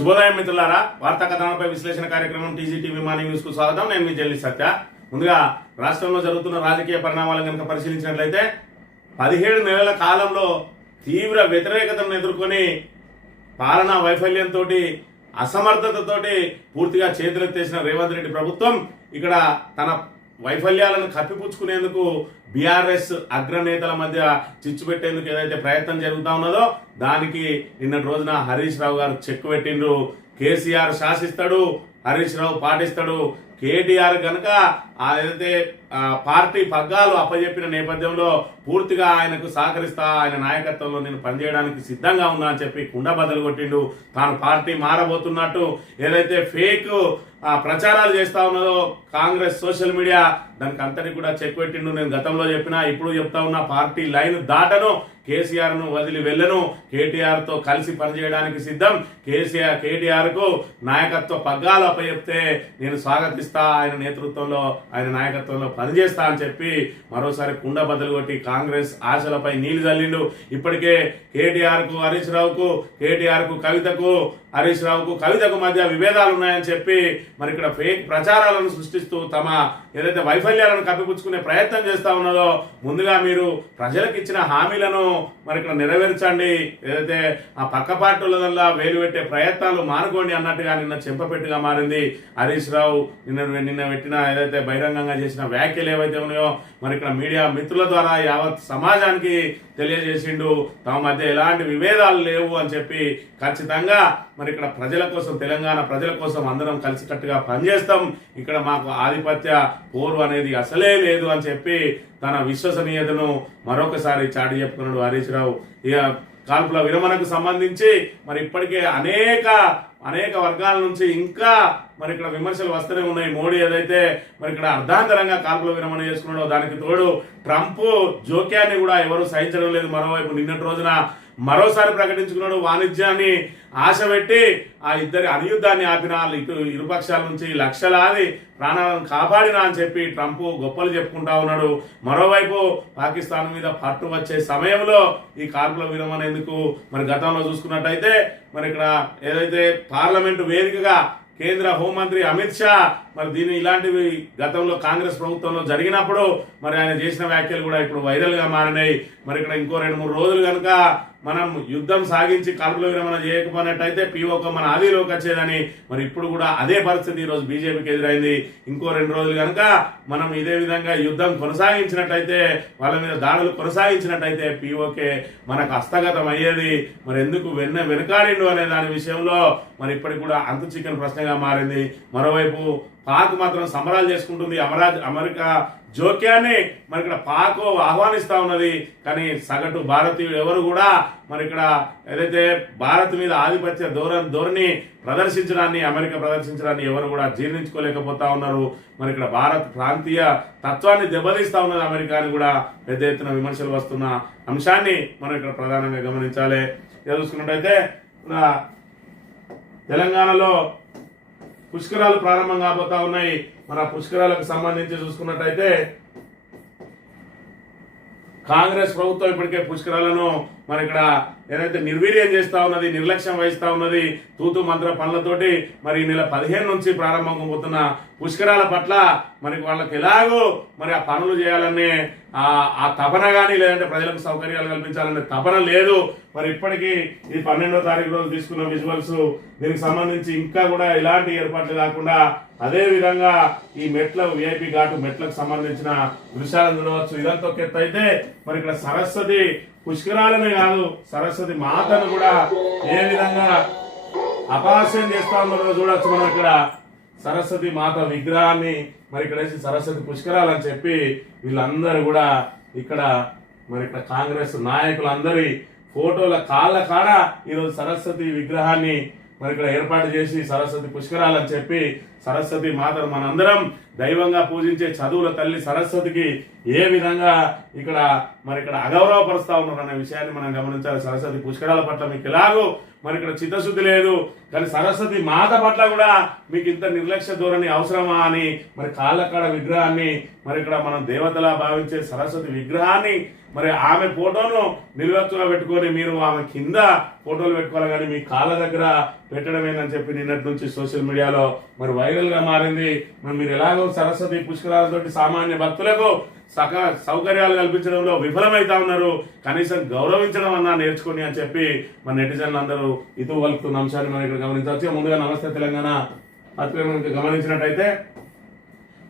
శుభోదయం మిత్రులారా, వార్తా కథనాలపై విశ్లేషణ కార్యక్రమం టీజీటీవీ మార్నింగ్ న్యూస్ కు స్వాగతం. నేను మీ జల్లి సత్య. ముందుగా రాష్ట్రంలో జరుగుతున్న రాజకీయ పరిణామాలను కనుక పరిశీలించినట్లయితే 17 నెలల కాలంలో తీవ్ర వ్యతిరేకతను ఎదుర్కొని పాలనా వైఫల్యంతో అసమర్థతతోటి పూర్తిగా చేతులెత్తేసిన రేవంత్ రెడ్డి ప్రభుత్వం ఇక్కడ తన వైఫల్యాలను కప్పిపుచ్చుకునేందుకు బీఆర్ఎస్ అగ్రనేతల మధ్య చిచ్చు పెట్టేందుకు ఏదైతే ప్రయత్నం జరుగుతా ఉన్నదో దానికి నిన్నటి రోజున హరీష్ రావు గారు చెక్ పెట్టిండ్రు. కేసీఆర్ శాసిస్తాడు, హరీష్ రావు పాటిస్తాడు. కేటీఆర్ గనక ఏదైతే పార్టీ పగ్గాలు అప్పజెప్పిన నేపథ్యంలో పూర్తిగా ఆయనకు సహకరిస్తా, ఆయన నాయకత్వంలో నేను పనిచేయడానికి సిద్ధంగా ఉన్నా అని చెప్పి కుండ బద్దలు కొట్టిండు. తాను పార్టీ మారబోతున్నట్టు ఏదైతే ఫేక్ ప్రచారాలు చేస్తా ఉన్నదో కాంగ్రెస్ సోషల్ మీడియా, దానికి అంతటి కూడా చెక్ పెట్టిండు. నేను గతంలో చెప్పినా, ఇప్పుడు చెప్తా ఉన్నా, పార్టీ లైన్ దాటను, కేసీఆర్ ను వదిలి వెళ్ళను, కేటీఆర్ తో కలిసి పనిచేయడానికి సిద్ధం, కేటీఆర్ కు నాయకత్వ పగ్గాలు అప్పచెప్తే నేను స్వాగతిస్తా, ఆయన నేతృత్వంలో ఆయన నాయకత్వంలో పనిచేస్తా అని చెప్పి మరోసారి కుండ బద్దలు కొట్టి కాంగ్రెస్ ఆశలపై నీళ్లు చల్లిండు. ఇప్పటికే కేటీఆర్ కు హరీష్ రావుకు, కేటీఆర్ కు కవితకు, హరీష్ రావుకు కవితకు మధ్య విభేదాలు ఉన్నాయని చెప్పి మరి ఇక్కడ ఫేక్ ప్రచారాలను సృష్టిస్తూ తమ ఏదైతే వైఫల్యాలను కప్పిపుచ్చుకునే ప్రయత్నం చేస్తా ఉన్నదో, ముందుగా మీరు ప్రజలకు ఇచ్చిన హామీలను మరి ఇక్కడ నెరవేర్చండి, ఏదైతే ఆ పక్క పార్టీల వల్ల వేలు పెట్టే ప్రయత్నాలు మానుకోండి అన్నట్టుగా నిన్న చెంపపెట్టుగా మారింది. హరీష్ రావు నిన్న పెట్టిన ఏదైతే బహిరంగంగా చేసిన వ్యాఖ్యలు ఏవైతే ఉన్నాయో మరి ఇక్కడ మీడియా మిత్రుల ద్వారా యావత్ సమాజానికి తెలియజేసిండు. తమ మధ్య ఎలాంటి విభేదాలు లేవు అని చెప్పి ఖచ్చితంగా మరి ఇక్కడ ప్రజల కోసం, తెలంగాణ ప్రజల కోసం అందరం కలిసికట్టుగా పనిచేస్తాం, ఇక్కడ మాకు ఆధిపత్య పోరు అనేది అసలే లేదు అని చెప్పి తన విశ్వసనీయతను మరొకసారి చాటి చెప్పుకున్నాడు హరీష్ రావు. ఇక కాల్పుల విరమణకు సంబంధించి మరి ఇప్పటికే అనేక వర్గాల నుంచి ఇంకా మరి ఇక్కడ విమర్శలు వస్తూనే ఉన్నాయి. మోడీ ఏదైతే మరి ఇక్కడ అర్ధాంతరంగా కాల్పుల విరమణ చేసుకున్నాడో దానికి తోడు ట్రంప్ జోక్యాన్ని కూడా ఎవరు సహించడం లేదు. మరోవైపు నిన్నటి రోజున మరోసారి ప్రకటించుకున్నాడు, వాణిజ్యాన్ని ఆశ పెట్టి ఆ ఇద్దరి అనుయుద్ధాన్ని ఆపిన ఇరుపక్షాల నుంచి లక్షలాది ప్రాణాలను కాపాడినా అని చెప్పి ట్రంప్ గొప్పలు చెప్పుకుంటా ఉన్నాడు. మరోవైపు పాకిస్తాన్ మీద పట్టు వచ్చే సమయంలో ఈ కాల్పుల విరమణ ఎందుకు, మరి గతంలో చూసుకున్నట్టయితే మరి ఇక్కడ ఏదైతే పార్లమెంటు వేదికగా కేంద్ర హోంమంత్రి అమిత్ షా మరి దీన్ని ఇలాంటివి గతంలో కాంగ్రెస్ ప్రభుత్వంలో జరిగినప్పుడు మరి ఆయన చేసిన వ్యాఖ్యలు కూడా ఇప్పుడు వైరల్ గా మారినాయి. మరి ఇక్కడ ఇంకో 2-3 రోజులు కనుక మనం యుద్ధం సాగించి కాల్పుల విరమణ చేయకపోయినట్టయితే పీఓక మన ఆదిలోకి వచ్చేదని, మరి ఇప్పుడు కూడా అదే పరిస్థితి ఈరోజు బీజేపీకి ఎదురైంది. ఇంకో 2 రోజులు కనుక మనం ఇదే విధంగా యుద్ధం కొనసాగించినట్టయితే, వాళ్ళ మీద దాడులు కొనసాగించినట్టయితే పీఓకే మనకు హస్తగతం అయ్యేది. మరి ఎందుకు వెనుకాడిండు అనే దాని విషయంలో మరి ఇప్పటికి కూడా అంతు చిక్కని ప్రశ్నగా మారింది. మరోవైపు పాక్ మాత్రం సంబరాలు చేసుకుంటుంది. అమెరికా జోక్యాన్ని మరి ఇక్కడ పాక్ ఆహ్వానిస్తా ఉన్నది. కానీ సగటు భారతీయుడు ఎవరు కూడా మరి ఇక్కడ ఏదైతే భారత్ మీద ఆధిపత్య ధోరణి ప్రదర్శించడాన్ని, అమెరికా ప్రదర్శించడాన్ని ఎవరు కూడా జీర్ణించుకోలేకపోతా ఉన్నారు. మరి ఇక్కడ భారత్ ప్రాంతీయ తత్వాన్ని దెబ్బతీస్తా ఉన్నది అమెరికా అని కూడా పెద్ద ఎత్తున విమర్శలు వస్తున్న అంశాన్ని మనం ఇక్కడ ప్రధానంగా గమనించాలి. చూసుకున్నట్టయితే తెలంగాణలో పుష్కరాలు ప్రారంభం కాబోతా ఉన్నాయి. మన పుష్కరాలకు సంబంధించి చూసుకున్నట్టయితే కాంగ్రెస్ ప్రభుత్వం ఇప్పటికే పుష్కరాలను మరి ఇక్కడ ఏదైతే నిర్వీర్యం చేస్తా ఉన్నది, నిర్లక్ష్యం వహిస్తా ఉన్నది, తూతు మంత్ర పనులతోటి మరి ఈ నెల 15 నుంచి ప్రారంభం పోతున్న పుష్కరాల పట్ల మరి వాళ్ళకి ఎలాగో మరి ఆ పనులు చేయాలనే ఆ తపన కానీ, లేదంటే ప్రజలకు సౌకర్యాలు కల్పించాలనే తపన లేదు. మరి ఇప్పటికీ ఈ 12వ తారీఖు రోజు తీసుకున్న విజువల్స్ దీనికి సంబంధించి ఇంకా కూడా ఎలాంటి ఏర్పాట్లు కాకుండా అదే విధంగా ఈ విఐపి ఘాటు మెట్లకు సంబంధించిన దృశ్యాలను చూడవచ్చు. ఇదంతా ఒక ఎత్తు అయితే మరి ఇక్కడ సరస్వతి పుష్కరాలనే కాదు, సరస్వతి మాతను కూడా ఏ విధంగా అపహాస్యం చేస్తా ఉన్నారో చూడొచ్చు. మనం ఇక్కడ సరస్వతి మాత విగ్రహాన్ని మరి ఇక్కడ సరస్వతి పుష్కరాలు అని చెప్పి వీళ్ళందరూ కూడా ఇక్కడ మరి ఇక్కడ కాంగ్రెస్ నాయకులందరి ఫోటోల కాళ్ళ కాడ ఈరోజు సరస్వతి విగ్రహాన్ని మరి ఇక్కడ ఏర్పాటు చేసి సరస్వతి పుష్కరాలని చెప్పి సరస్వతి మాతను మనందరం దైవంగా పూజించే చదువుల తల్లి సరస్వతికి ఏ విధంగా ఇక్కడ అగౌరవపరుస్తా ఉన్నారు అనే విషయాన్ని మనం గమనించాలి. సరస్వతి పుష్కరాల పట్ల మీకు ఎలాగో మరి ఇక్కడ చిత్తశుద్ధి లేదు, కానీ సరస్వతి మాత పట్ల కూడా మీకు ఇంత నిర్లక్ష్య ధోరణి అవసరమా అని మరి కాళ్ళకాడ విగ్రహాన్ని మరి ఇక్కడ మనం దేవతలా భావించే సరస్వతి విగ్రహాన్ని మరి ఆమె ఫోటోను నిలువెత్తుగా పెట్టుకొని మీరు ఆమె కింద ఫోటోలు పెట్టుకోవాలి, కానీ మీ కాళ్ళ దగ్గర పెట్టడం ఏందని చెప్పి నిన్నటి నుంచి సోషల్ మీడియాలో మరి వైరల్ గా మారింది. మరి మీరు ఎలాగో సరస్వతి పుష్కరాలతోటి సామాన్య భక్తులకు సౌకర్యాలు కల్పించడంలో విఫలమైతా ఉన్నారు, కనీసం గౌరవించడం అన్నా నేర్చుకుని అని చెప్పి మన నెటిజన్లు అందరూ ఇటు వలుపుతున్న అంశాన్ని మనం ఇక్కడ గమనించవచ్చు. ముందుగా నమస్తే తెలంగాణ పత్రిక గమనించినట్టయితే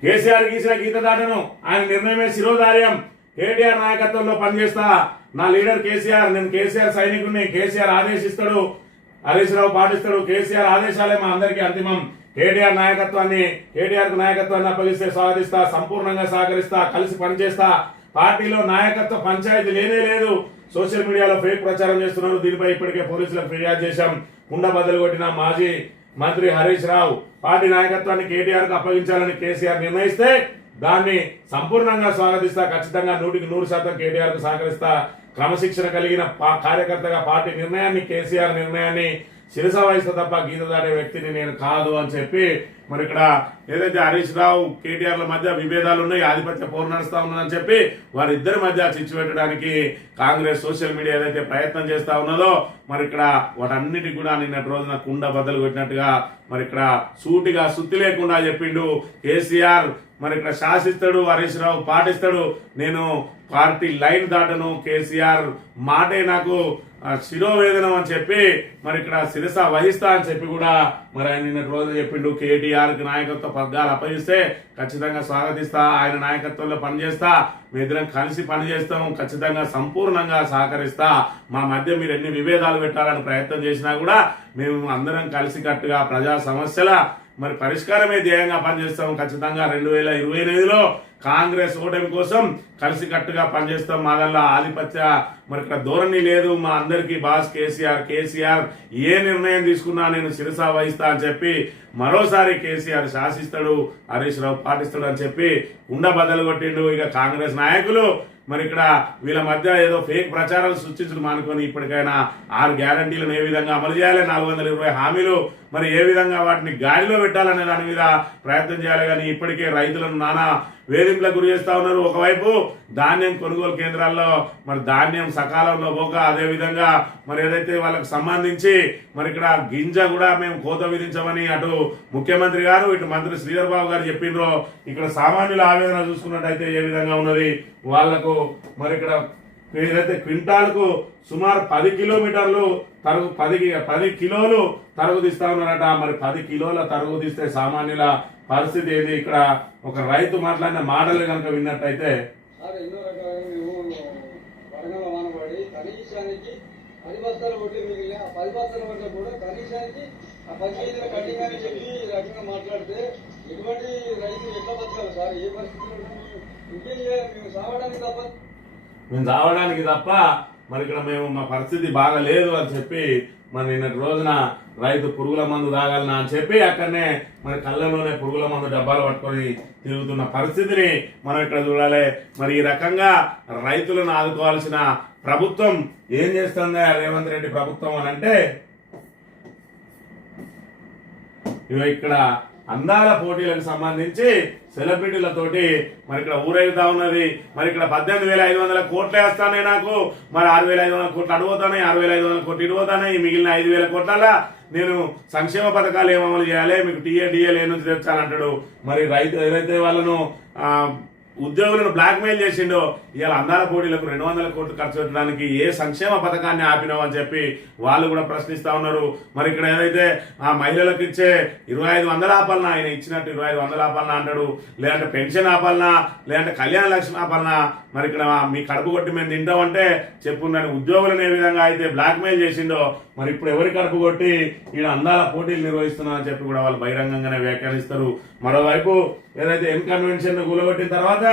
కేసీఆర్ గీసిన గీత దాటను ఆయన నిర్ణయమే శిరోధార్యం, కేటీఆర్ నాయకత్వంలో పనిచేస్తా, నా లీడర్ కేసీఆర్, నేను కేసీఆర్ సైనికుడిని, కేసీఆర్ ఆదేశిస్తాడు, హరీష్ రావు పాటిస్తాడు, కేసీఆర్ ఆదేశాలే మా అందరికీ అంతిమం, కేటీఆర్ కు నాయకత్వాన్ని అప్పగిస్తే స్వాగతిస్తా, సంపూర్ణంగా సహకరిస్తా, కలిసి పనిచేస్తా, పార్టీలో నాయకత్వ పంచాయతీ లేనే లేదు, సోషల్ మీడియాలో ఫేక్ ప్రచారం చేస్తున్నారు, దీనిపై ఇప్పటికే పోలీసులకు ఫిర్యాదు చేశాం, కుండ బద్దలు కొట్టిన మాజీ మంత్రి హరీష్ రావు పార్టీ నాయకత్వాన్ని కేటీఆర్ కు అప్పగించాలని కేసీఆర్ నిర్ణయిస్తే దాన్ని సంపూర్ణంగా స్వాగతిస్తా, ఖచ్చితంగా 100% కేటీఆర్ కు సహకరిస్తా, క్రమశిక్షణ కలిగిన కార్యకర్తగా పార్టీ నిర్ణయాన్ని కేసీఆర్ నిర్ణయాన్ని శిరస వహిస్తా తప్ప గీత దాటే వ్యక్తిని నేను కాదు అని చెప్పి మరి ఇక్కడ ఏదైతే హరీష్ రావు కేటీఆర్ల మధ్య విభేదాలు ఉన్నాయి, ఆధిపత్య పోరు నడుస్తా ఉన్నదని చెప్పి వారిద్దరి మధ్య చిచ్చు పెట్టడానికి కాంగ్రెస్ సోషల్ మీడియా ఏదైతే ప్రయత్నం చేస్తా ఉన్నదో మరి ఇక్కడ వాటన్నిటికి కూడా నిన్నటి రోజున కుండ బద్దలు కొట్టినట్టుగా మరి ఇక్కడ సూటిగా సుత్తి లేకుండా చెప్పిండు కేసీఆర్. మరి ఇక్కడ శాసిస్తాడు, హరీష్ రావు పాటిస్తాడు, నేను పార్టీ లైన్ దాటను, కేసీఆర్ మాటే నాకు శిరోవేదనం అని చెప్పి మరి ఇక్కడ శిరస వహిస్తా అని చెప్పి కూడా మరి ఆయన నిన్నటి రోజు చెప్పిండు. కేటీఆర్ కి నాయకత్వ పగ్గాలు అప్పగిస్తే ఖచ్చితంగా స్వాగతిస్తా, ఆయన నాయకత్వంలో పనిచేస్తా, మీ ఇద్దరం కలిసి పనిచేస్తాం, ఖచ్చితంగా సంపూర్ణంగా సహకరిస్తా, మా మధ్య మీరు ఎన్ని విభేదాలు పెట్టాలని ప్రయత్నం చేసినా కూడా మేము అందరం కలిసి కట్టుగా ప్రజా సమస్యల మరి పరిష్కారమే ధ్యేయంగా పనిచేస్తాం, ఖచ్చితంగా 2028లో కాంగ్రెస్ ఓటమి కోసం కలిసి కట్టుగా పనిచేస్తాం, మాదల్లా ఆధిపత్య మరి ఇక్కడ ధోరణి లేదు, మా అందరికీ బాస్ కేసీఆర్ ఏ నిర్ణయం తీసుకున్నా నేను శిరస వహిస్తా అని చెప్పి మరోసారి కేసీఆర్ శాసిస్తాడు, హరీష్ రావు పాటిస్తాడు అని చెప్పి ఉండ బద్దలు కొట్టిండు. ఇక కాంగ్రెస్ నాయకులు మరి ఇక్కడ వీళ్ళ మధ్య ఏదో ఫేక్ ప్రచారాలు సృష్టించడం మానుకొని ఇప్పటికైనా 6 గ్యారంటీలను ఏ విధంగా అమలు చేయాలి, 420 హామీలు మరి ఏ విధంగా వాటిని గాలిలో పెట్టాలనే దాని మీద ప్రయత్నం చేయాలి. కానీ ఇప్పటికే రైతులను నానా వేధింపులకు గురి చేస్తా ఉన్నారు. ఒకవైపు ధాన్యం కొనుగోలు కేంద్రాల్లో మరి ధాన్యం సకాలంలో పోక, అదే విధంగా మరి ఏదైతే వాళ్ళకు సంబంధించి మరి ఇక్కడ గింజ కూడా మేము కోత విధించమని అటు ముఖ్యమంత్రి గారు ఇటు మంత్రి శ్రీధర్ బాబు గారు చెప్పిండ్రో, ఇక్కడ సామాన్యుల ఆవేదన చూసుకున్నట్టయితే ఏ విధంగా ఉన్నది, వాళ్లకు మరి ఇక్కడ ఏదైతే క్వింటాల్కు సుమారు 10 కిలోమీటర్లు తరుగు 10 కిలోలు తరుగు తీస్తా ఉన్నారట. మరి 10 కిలోల తరుగు తీస్తే సామాన్యుల పరిస్థితి ఏది? ఇక్కడ ఒక రైతు మాట్లాడిన మాటలు కనుక విన్నట్టయితే ఎన్నో రకాలుగా కనీసానికి 10 బస్తాలు కొట్టి మిగిలిన 10 బస్తాల వద్ద కూడా కనీసానికి 10 కేజీల కటింగ్ అని చెప్పి ఈ రకంగా మాట్లాడితే ఎటువంటి రైతు ఎట్లా బతకాలి సార్? ఏ పరిస్థితుల్లో ఇంకేం చేయాలి? మేము చావడానికి తప్ప మరి ఇక్కడ మా పరిస్థితి బాగా లేదు అని చెప్పి మరి నిన్నటి రోజున రైతు పురుగుల మందు తాగాలనా అని చెప్పి అక్కడనే మరి కళ్ళలోనే పురుగుల మందు డబ్బాలు పట్టుకొని తిరుగుతున్న పరిస్థితిని మనం ఇక్కడ చూడాలి. మరి ఈ రకంగా రైతులను ఆదుకోవాల్సిన ప్రభుత్వం ఏం చేస్తుందా రేవంత్ రెడ్డి ప్రభుత్వం అని అంటే, ఇక్కడ అందాల పోటీలకు సంబంధించి సెలబ్రిటీలతోటి మరి ఇక్కడ ఊరేగుతా ఉన్నది. మరి ఇక్కడ 18,500 కోట్లు వేస్తానే నాకు, మరి 6,500 కోట్లు అడుగుతానే, 6,500 కోట్లు ఇడిపోతానే, మిగిలిన 5,000 కోట్ల నేను సంక్షేమ పథకాలు ఏం అమలు చేయాలి, మీకు టీఏ నుంచి తెచ్చానంటాడు. మరి రైతు ఏదైతే వాళ్ళను ఉద్యోగులను బ్లాక్ మెయిల్ చేసిండో ఇవాళ అందాల పోటీలకు 200 కోట్లు ఖర్చు పెట్టడానికి ఏ సంక్షేమ పథకాన్ని ఆపినావు అని చెప్పి వాళ్ళు కూడా ప్రశ్నిస్తా ఉన్నారు. మరి ఇక్కడ ఏదైతే ఆ మహిళలకు ఇచ్చే 2,500 ఆపాలనా, ఆయన ఇచ్చినట్టు 2,500 ఆపాలనా అంటాడు, లేదంటే పెన్షన్ ఆపాలనా, లేదంటే కళ్యాణ లక్ష్మి ఆపాలనా, మరి ఇక్కడ మీ కడుపు కొట్టి మేము తింటామంటే చెప్పున్నాను. ఉద్యోగులను ఏ విధంగా అయితే బ్లాక్ మెయిల్ చేసిండో మరి ఇప్పుడు ఎవరి కడుపు కొట్టి ఈయన అందాల పోటీలు నిర్వహిస్తున్నా అని చెప్పి కూడా వాళ్ళు బహిరంగంగానే వ్యాఖ్యానిస్తారు. మరోవైపు ఏదైతే ఎన్ కన్వెన్షన్ కూలగొట్టిన తర్వాత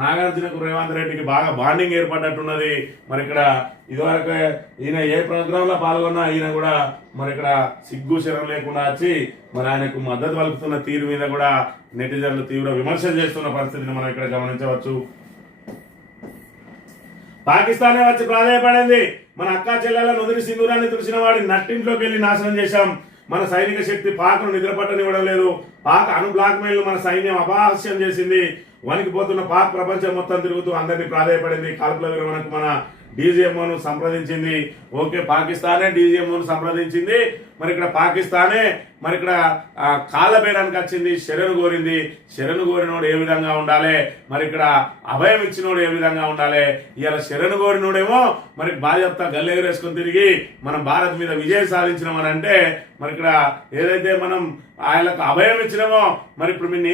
నాగార్జునకు రేవంత్ రెడ్డికి బాగా బాండింగ్ ఏర్పడ్డట్టున్నది. మరి ఇక్కడ ఇదివరకు ఈయన ఏ ప్రోగ్రామ్ లో పాల్గొన్నా ఈయన కూడా మరి ఇక్కడ సిగ్గు శరం లేకుండా వచ్చి మరి ఆయనకు మద్దతు పలుకుతున్న తీరు మీద కూడా నెటిజన్లు తీవ్ర విమర్శలు చేస్తున్న పరిస్థితిని మనం ఇక్కడ గమనించవచ్చు. పాకిస్తానే వచ్చి ప్రాధాయపడింది. మన అక్కా చెల్లెల నుదిరి సింధూరాన్ని తుడిసిన వాడి నట్టింట్లోకి వెళ్లి నాశనం చేశాం. మన సైనిక శక్తి పాక్ను నిద్రపట్టనివ్వడం లేదు. పాక్ అణు బ్లాక్ మెయిల్ మన సైన్యం అపహాస్యం చేసింది. వణికిపోతున్న పాక్ ప్రపంచం మొత్తం తిరుగుతూ అందరినీ ప్రాధాయపడింది. కాల్పుల విరమణకు మన డీజీఎంఓను సంప్రదించింది. ఓకే, పాకిస్తానే డీజీఎంఓను సంప్రదించింది. మరి ఇక్కడ పాకిస్తానే మరి ఇక్కడ కాళ్ళబేయడానికి వచ్చింది, శరణు కోరింది. శరణు కోరినోడు ఏ విధంగా ఉండాలి, మరి ఇక్కడ అభయం ఇచ్చినోడు ఏ విధంగా ఉండాలి. ఇలా శరణు కోరినోడేమో మరి బాధ్యత గల్లెగరేసుకొని తిరిగి మనం భారత్ మీద విజయం సాధించినామని అంటే, మరి ఇక్కడ ఏదైతే మనం ఆయనకు అభయం ఇచ్చినామో, మరి ఇప్పుడు మేము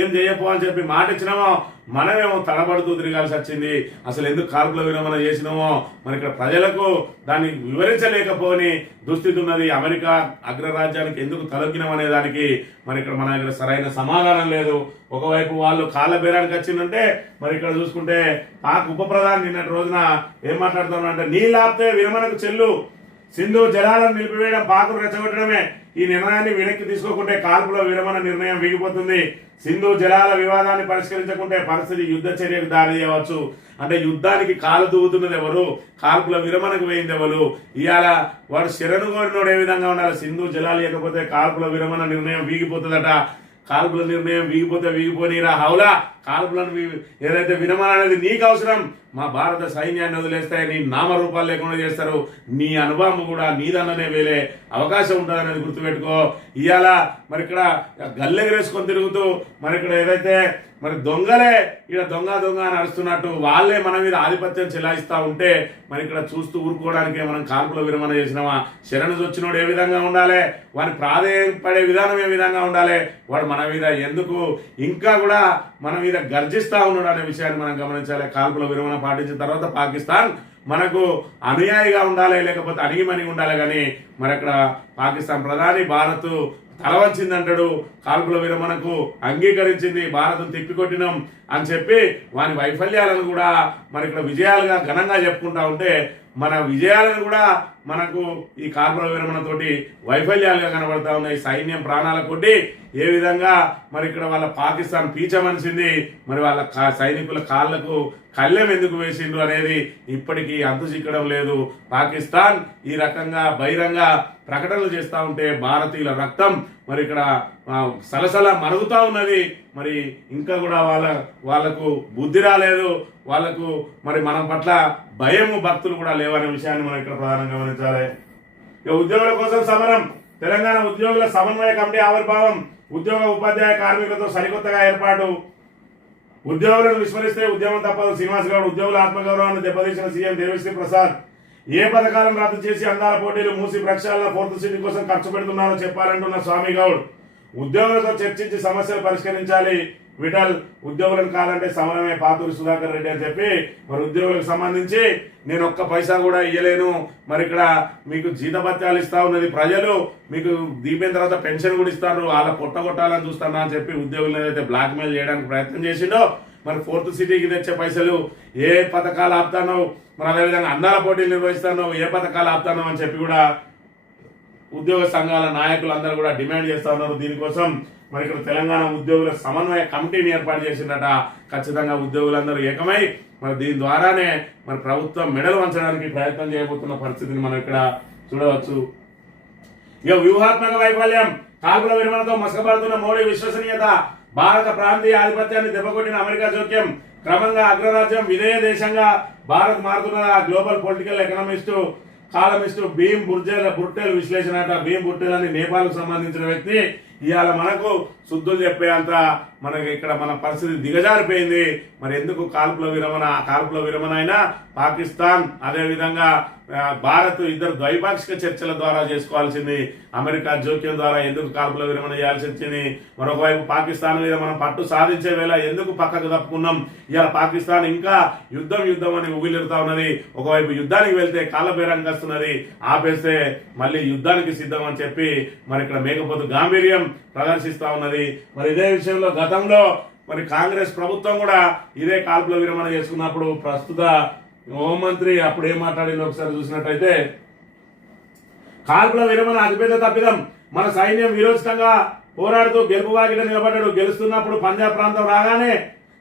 ఏం చేయపో అని చెప్పి మాట ఇచ్చినామో మనమేమో తడబడుతూ తిరగాల్సి వచ్చింది. అసలు ఎందుకు కాల్పుల విరమణ చేసినామో మరి ఇక్కడ ప్రజలకు దాన్ని వివరించలేకపోని దుస్థితి ఉన్నది. అమెరికా అగ్రరాజ్యానికి ఎందుకు తలొగ్గినామనే దానికి మరి ఇక్కడ మన దగ్గర సరైన సమాధానం లేదు. ఒకవైపు వాళ్ళు కాళ్ళ బేరానికి వచ్చిందంటే మరి ఇక్కడ చూసుకుంటే పాక్ ఉప ప్రధాని నిన్నటి రోజున ఏం మాట్లాడుతున్నారంటే, నీళ్ళాపితే విరమణకు చెల్లు, సింధు జలాలను నిలిపివేయడం పాకును రెచ్చగొట్టడమే. ఈ నిర్ణయాన్ని వెనక్కి తీసుకోకుంటే కాల్పుల విరమణ నిర్ణయం వీగిపోతుంది. సింధు జలాల వివాదాన్ని పరిష్కరించకుంటే పరిస్థితి యుద్ధ చర్యకు దారి తీయవచ్చు. అంటే యుద్ధానికి కాలు దూవుతున్నది ఎవరు, కాల్పుల విరమణకు వేయింది ఎవరు. ఇవాళ వాడు శరణు కోరినోడు ఏ విధంగా ఉండాలి. సింధు జలాలు లేకపోతే కాల్పుల విరమణ నిర్ణయం వీగిపోతుందట. కాల్పుల నిర్ణయం వీగిపోతే వీగిపోనీరా హౌలా. కాల్పులను ఏదైతే విరమణ అనేది నీకు అవసరం, మా భారత సైన్యాన్ని వదిలేస్తే నీ నామరూపాలు లేకుండా చేస్తారు. నీ అనుభవం కూడా నీదన్ననే వేలే అవకాశం ఉంటుంది అనేది గుర్తుపెట్టుకో. ఇవాళ మరి ఇక్కడ గల్లెగరేసుకొని తిరుగుతూ మరి ఇక్కడ ఏదైతే మరి దొంగలే ఇక్కడ దొంగ అని అరుస్తున్నట్టు వాళ్ళే మన మీద ఆధిపత్యం చెలాయిస్తా ఉంటే మరి ఇక్కడ చూస్తూ ఊరుకోవడానికే మనం కాల్పుల విరమణ చేసినామా. శరణు వచ్చినోడు ఏ విధంగా ఉండాలి, వాని ప్రాధేయపడే విధానం ఏ విధంగా ఉండాలి, వాడు మన మీద ఎందుకు ఇంకా కూడా మన మీద గర్జిస్తా ఉన్నాడు అనే విషయాన్ని మనం గమనించాలి. కాల్పుల విరమణ పాటించిన తర్వాత పాకిస్తాన్ మనకు అనుయాయిగా ఉండాలి, లేకపోతే అణిగిమణిగి ఉండాలి. కానీ మరి అక్కడ పాకిస్తాన్ ప్రధాని భారత్ తల వంచిందంటాడు, కాల్పుల విరమణకు అంగీకరించింది, భారత్ను తిప్పికొట్టినాం అని చెప్పి వాని వైఫల్యాలను కూడా మరి ఇక్కడ విజయాలుగా ఘనంగా చెప్పుకుంటా ఉంటే మన విజయాలను కూడా మనకు ఈ కాల్పుల విరమణతోటి వైఫల్యాలుగా కనబడతా ఉన్నాయి. సైన్యం ప్రాణాల కొట్టి ఏ విధంగా మరి ఇక్కడ వాళ్ళ పాకిస్తాన్ పీచమనిసింది, మరి వాళ్ళ సైనికుల కాళ్లకు కళ్ళెం ఎందుకు వేసిండ్రు అనేది ఇప్పటికీ అంతు చిక్కడం లేదు. పాకిస్తాన్ ఈ రకంగా బహిరంగ ప్రకటనలు చేస్తూ ఉంటే భారతీయుల రక్తం మరి ఇక్కడ సలసల మరుగుతా ఉన్నది. మరి ఇంకా కూడా వాళ్ళకు బుద్ధి రాలేదు, వాళ్ళకు మరి మనం పట్ల భయము భక్తులు కూడా లేవనే విషయాన్ని మనం ఇక్కడ ప్రధానంగా గమనించాలి. ఇక ఉద్యోగుల కోసం సమరం, తెలంగాణ ఉద్యోగుల సమన్వయ కమిటీ ఆవిర్భావం, ఉద్యోగ ఉపాధ్యాయ కార్మికులతో సరికొత్తగా ఏర్పాటు. ఉద్యోగులను విస్మరిస్తే ఉద్యమం తప్పదు. శ్రీనివాస్ గౌడ్ ఉద్యోగుల ఆత్మగౌరవాన్ని దెబ్బతీసిన సీఎం దేవిశ్రీ ప్రసాద్. ఏ పథకాలను రద్దు చేసి అందాల పోటీలు మూసి ప్రక్షాళన 4th సిటీ కోసం ఖర్చు పెడుతున్నారో చెప్పాలంటున్న స్వామి గౌడ్. ఉద్యోగులతో చర్చించి సమస్యలు పరిష్కరించాలి. విఠల్ ఉద్యోగులను కాదంటే సమరమే పాతూరి సుధాకర్ రెడ్డి అని చెప్పి మరి ఉద్యోగులకు సంబంధించి నేను ఒక్క పైసా కూడా ఇయ్యలేను, మరి ఇక్కడ మీకు జీతభత్యాలు ఇస్తా ఉన్నది ప్రజలు, మీకు దీపైన తర్వాత పెన్షన్ కూడా ఇస్తారు, వాళ్ళ పొట్టగొట్టాలని చూస్తాను అని చెప్పి ఉద్యోగులను ఏదైతే బ్లాక్ మెయిల్ చేయడానికి ప్రయత్నం చేసిండో మరి 4th సిటీకి తెచ్చే పైసలు ఏ పథకాలు ఆపుతానో, మరి అదేవిధంగా అందాల పోటీలు నిర్వహిస్తానో ఏ పథకాలు ఆపుతానో అని చెప్పి కూడా ఉద్యోగ సంఘాల నాయకులు అందరూ కూడా డిమాండ్ చేస్తా ఉన్నారు. దీనికోసం మరి ఇక్కడ తెలంగాణ ఉద్యోగుల సమన్వయ కమిటీని ఏర్పాటు చేసిందట. ఖచ్చితంగా ఉద్యోగులందరూ ఏకమై మరి దీని ద్వారానే మరి ప్రభుత్వం మెడలు వంచడానికి ప్రయత్నం చేయబోతున్న పరిస్థితిని మనం ఇక్కడ చూడవచ్చు. ఇక వ్యూహాత్మక వైఫల్యం, కాల్పుల విరమణతో మసకబడుతున్న మోడీ విశ్వసనీయత, భారత ప్రాంతీయ ఆధిపత్యాన్ని దెబ్బకొట్టిన అమెరికా జోక్యం, క్రమంగా అగ్రరాజ్యం విధేయ దేశంగా భారత్ మారుతున్న global political economist columnist Bhim బుర్టెల్ విశ్లేషణ అట. భీమ్ బుర్టెల్ అని నేపాల్కు సంబంధించిన వ్యక్తి ఇవాళ మనకు శుద్ధులు చెప్పే అంత మనకి ఇక్కడ మన పరిస్థితి దిగజారిపోయింది. మరి ఎందుకు కాల్పుల విరమణ అయినా పాకిస్తాన్ అదేవిధంగా భారత్ ఇద్దరు ద్వైపాక్షిక చర్చల ద్వారా చేసుకోవాల్సింది, అమెరికా జోక్యం ద్వారా ఎందుకు కాల్పుల విరమణ చేయాల్సి వచ్చింది. మరొకవైపు పాకిస్తాన్ మీద మనం పట్టు సాధించే వేళ ఎందుకు పక్కకు తప్పుకున్నాం. ఇవాళ పాకిస్తాన్ ఇంకా యుద్ధం అని ఉగిలిరుతా ఉన్నది. ఒకవైపు యుద్ధానికి వెళ్తే కాళ్ళబేరానికి వస్తున్నది, ఆపేస్తే మళ్ళీ యుద్ధానికి సిద్ధం అని చెప్పి మరి ఇక్కడ మేకపోతు గాంభీర్యం ప్రదర్శిస్తా ఉన్నది. మరి ఇదే విషయంలో గతంలో మరి కాంగ్రెస్ ప్రభుత్వం కూడా ఇదే కాల్పుల విరమణ చేసుకున్నప్పుడు ప్రస్తుత హోంమంత్రి అప్పుడు ఏం మాట్లాడిందో ఒకసారి చూసినట్టయితే, కాల్పుల విరమణ అతిపెద్ద తప్పిదం, మన సైన్యం వీరోచితంగా పోరాడుతూ గెలుపు వాకిట నిలబడ్డాడు. గెలుస్తున్నప్పుడు పంజాబ్ ప్రాంతం రాగానే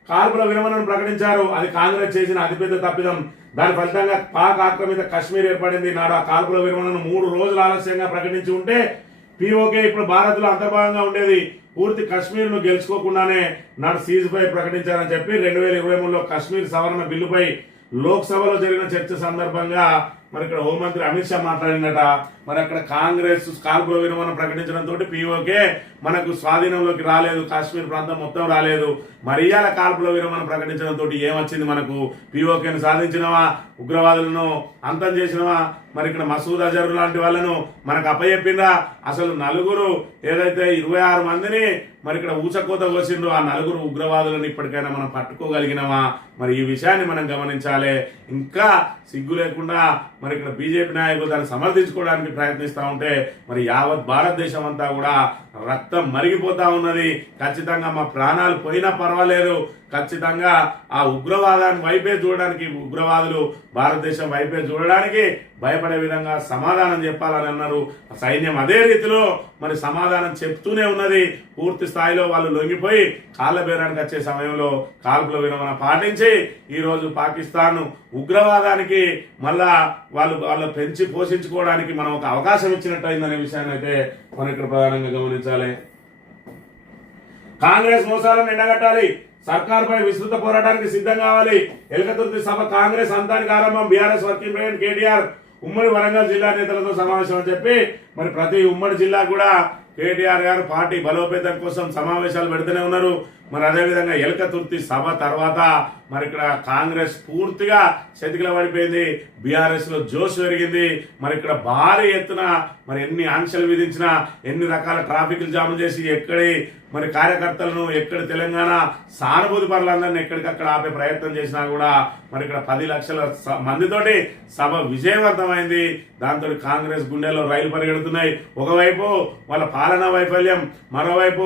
కాల్పుల విరమణను ప్రకటించారు. అది కాంగ్రెస్ చేసిన అతిపెద్ద తప్పిదం. దాని ఫలితంగా పాక్ ఆక్రమిత కశ్మీర్ ఏర్పడింది. నాడు ఆ కాల్పుల విరమణను 3 రోజులు ఆలస్యంగా ప్రకటించి ఉంటే పీఓకే ఇప్పుడు భారత్ లో అంతర్భాగంగా ఉండేది. పూర్తి కశ్మీర్ ను గెలుచుకోకుండానే నాడు సీజ్ ఫైర్ ప్రకటించారని చెప్పి 2023లో కశ్మీర్ సవరణ బిల్లుపై లోక్సభలో జరిగిన చర్చ సందర్భంగా మరి ఇక్కడ హోంమంత్రి అమిత్ షా మాట్లాడినట. మరి అక్కడ కాంగ్రెస్ కాల్పుల విరమణ ప్రకటించడంతో పీఓకే మనకు స్వాధీనంలోకి రాలేదు, కాశ్మీర్ ప్రాంతం మొత్తం రాలేదు. మరి ఇవాళ కాల్పుల విరమణ ప్రకటించడంతో ఏమొచ్చింది మనకు? పీఓకేను సాధించినవా? ఉగ్రవాదులను అంతం చేసినవా? మరి ఇక్కడ మసూద్ అజర్ లాంటి వాళ్ళను మనకు అప్పచెప్పిందా? అసలు నలుగురు ఏదైతే 26 మందిని మరి ఇక్కడ ఊచకోత కోసిండ్రు, ఆ నలుగురు ఉగ్రవాదులను ఇప్పటికైనా మనం పట్టుకోగలిగినవా? మరి ఈ విషయాన్ని మనం గమనించాలి. ఇంకా సిగ్గు లేకుండా మరి ఇక్కడ బీజేపీ నాయకులు దాన్ని సమర్థించుకోవడానికి ప్రయత్నిస్తూ ఉంటే మరి యావత్ భారతదేశం అంతా కూడా రక్తం మరిగిపోతా ఉన్నది. ఖచ్చితంగా మా ప్రాణాలు పోయినా పర్వాలేదు, ఖచ్చితంగా ఆ ఉగ్రవాదాన్ని వైపే చూడడానికి, ఉగ్రవాదులు భారతదేశం వైపే చూడడానికి భయపడే విధంగా సమాధానం చెప్పాలని అన్నారు. సైన్యం అదే రీతిలో మరి సమాధానం చెప్తూనే ఉన్నది. పూర్తి స్థాయిలో వాళ్ళు లొంగిపోయి కాళ్ళ బేరానికి వచ్చే సమయంలో కాల్పుల విరమణ పాటించి ఈరోజు పాకిస్తాన్ ఉగ్రవాదానికి మళ్ళా వాళ్ళు పెంచి పోషించుకోవడానికి మనం ఒక అవకాశం ఇచ్చినట్టు అయిందనే విషయాన్ని అయితే మనం ఇక్కడ ప్రధానంగా గమనించాలి. కాంగ్రెస్ మోసాలను ఎండగట్టాలి, సర్కార్పై విస్తృత పోరాటానికి సిద్ధం కావాలి. ఎలకతుర్తి సభ కాంగ్రెస్ అంతానికి ఆరంభం. బీఆర్ఎస్ వర్కింగ్ ప్రెసిడెంట్ కేటీఆర్ ఉమ్మడి వరంగల్ జిల్లా నేతలతో సమావేశం అని చెప్పి మరి ప్రతి ఉమ్మడి జిల్లా కూడా కేటీఆర్ గారు పార్టీ బలోపేతం కోసం సమావేశాలు పెడుతూనే ఉన్నారు. మరి అదేవిధంగా ఎలకతుర్తి సభ తర్వాత మరి ఇక్కడ కాంగ్రెస్ పూర్తిగా చేతికిల పడిపోయింది, బీఆర్ఎస్ లో జోష్ పెరిగింది. మరి ఇక్కడ భారీ ఎత్తున మరి ఎన్ని ఆంక్షలు విధించినా, ఎన్ని రకాల ట్రాఫిక్ జాములు చేసి ఎక్కడి మరి కార్యకర్తలను ఎక్కడి తెలంగాణ సానుభూతి పరులందరినీ ఎక్కడికక్కడ ఆపే ప్రయత్నం చేసినా కూడా మరి ఇక్కడ 10 లక్షల మందితోటి సభ విజయవంతమైంది. దాంతో కాంగ్రెస్ గుండెల్లో రైలు పరిగెడుతున్నాయి. ఒకవైపు వాళ్ళ పాలనా వైఫల్యం, మరోవైపు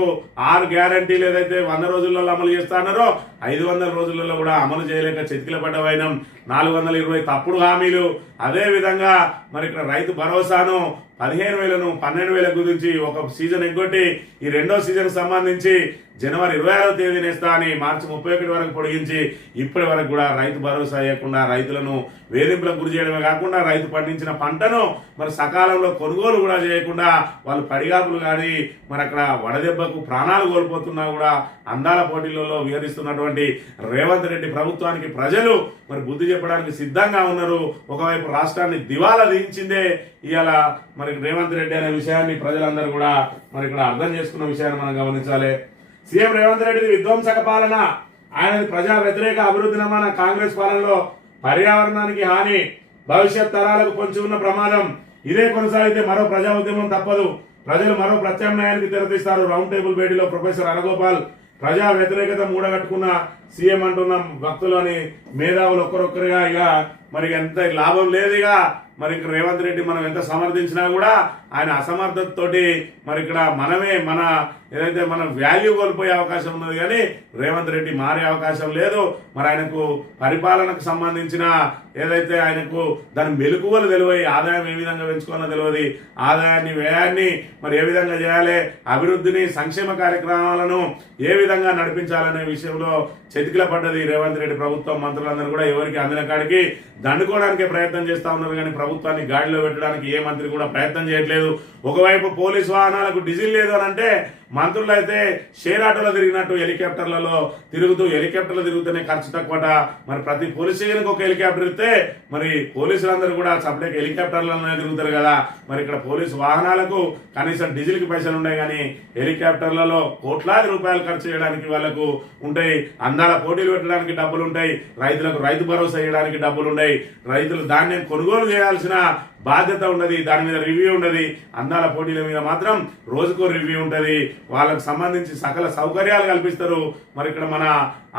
6 గ్యారంటీలు ఏదైతే 100 రోజులలో అమలు చేస్తున్నారో 500 రోజులలో కూడా అమలు చేయలేక చితికిల పడ్డ వైనం, 420 తప్పుడు హామీలు. అదే విధంగా మరి ఇక్కడ రైతు భరోసాను 15,000ను 12,000 గురించి ఒక సీజన్ ఎగ్గొట్టి ఈ రెండో సీజన్ సంబంధించి జనవరి 26వ తేదీన ఇస్తా అని మార్చి 31 వరకు పొడిగించి ఇప్పటి వరకు కూడా రైతు భరోసా ఇవ్వకుండా రైతులను వేధింపులకు గురి చేయడమే కాకుండా రైతు పండించిన పంటను మరి సకాలంలో కొనుగోలు కూడా చేయకుండా వాళ్ళు పడిగాపులు కానీ మరి అక్కడ వడదెబ్బకు ప్రాణాలు కోల్పోతున్నా కూడా అందాల పోటీలలో విహరిస్తున్నటువంటి రేవంత్ రెడ్డి ప్రభుత్వానికి ప్రజలు మరి బుద్ధి చెప్పడానికి సిద్ధంగా ఉన్నారు. ఒకవైపు రాష్ట్రాన్ని దివాలా దించిందే ఇవాళ మరి రేవంత్ రెడ్డి అనే విషయాన్ని ప్రజలందరూ కూడా మరి ఇక్కడ అర్థం చేసుకున్న విషయాన్ని మనం గమనించాలి. సీఎం రేవంత్ రెడ్డిది విధ్వంసక పాలన, ఆయనది ప్రజా వ్యతిరేక అభివృద్ధి నమూనా. కాంగ్రెస్ పాలనలో పర్యావరణానికి హాని, భవిష్యత్ తరాలకు పొంచి ఉన్న ప్రమాదం. ఇదే కొనసాగితే మరో ప్రజా ఉద్యమం తప్పదు, ప్రజలు మరో ప్రత్యామ్నాయానికి తెరతీస్తారు. రౌండ్ టేబుల్ భేటీలో ప్రొఫెసర్ అరగోపాల్ ప్రజా వ్యతిరేకత మూడగట్టుకున్న సీఎం అంటున్న భక్తులని మేధావులు ఒక్కరొక్కరిగా ఇక మరి ఎంత లాభం లేదు. ఇక మరి ఇక్కడ రేవంత్ రెడ్డి మనం ఎంత సమర్థించినా కూడా ఆయన అసమర్థతతోటి మరి ఇక్కడ మనమే మన ఏదైతే మన వాల్యూ కోల్పోయే అవకాశం ఉన్నది, కానీ రేవంత్ రెడ్డి మారే అవకాశం లేదు. మరి ఆయనకు పరిపాలనకు సంబంధించిన ఏదైతే ఆయనకు దాని మెలకువలు తెలియదు, ఆదాయం ఏ విధంగా పెంచుకోవాలో తెలియదు, ఆదాయాన్ని వ్యయాన్ని మరి ఏ విధంగా చేయాలి, అభివృద్ధిని సంక్షేమ కార్యక్రమాలను ఏ విధంగా నడిపించాలనే విషయంలో చెతికిల పడ్డది రేవంత్ రెడ్డి ప్రభుత్వం. మంత్రులందరూ కూడా ఎవరికి అందిన కాడికి దండుకోవడానికే ప్రయత్నం చేస్తా ఉన్నారు, కానీ ప్రభుత్వాన్ని గాడిలో పెట్టడానికి ఏ మంత్రి కూడా ప్రయత్నం చేయట్లేదు. ఒకవైపు పోలీసు వాహనాలకు డీజిల్ లేదు అని అంటే మంత్రులు అయితే షేర్ ఆటోలో తిరిగినట్టు హెలికాప్టర్లలో హెలికాప్టర్లు తిరుగుతూనే ఖర్చు తక్కువట. మరి ప్రతి పోలీస్ స్టేషన్కి ఒక హెలికాప్టర్ ఇస్తే మరి పోలీసులందరూ కూడా సపరేట్ హెలికాప్టర్లలోనే తిరుగుతారు కదా. మరి ఇక్కడ పోలీసు వాహనాలకు కనీసం డీజిల్ కి పైసలు ఉన్నాయి, కానీ హెలికాప్టర్లలో కోట్లాది రూపాయలు ఖర్చు చేయడానికి వాళ్ళకు ఉంటాయి. అందాల పోటీలు పెట్టడానికి డబ్బులు ఉంటాయి, రైతులకు రైతు భరోసా చేయడానికి డబ్బులు ఉన్నాయి, రైతులు ధాన్యం కొనుగోలు చేయాల్సిన బాధ్యత ఉన్నది, దాని మీద రివ్యూ ఉన్నది. అందాల పోటీల మీద మాత్రం రోజుకో రివ్యూ ఉంటది. వాళ్ళకు సంబంధించి సకల సౌకర్యాలు కల్పిస్తారు. మరి ఇక్కడ మన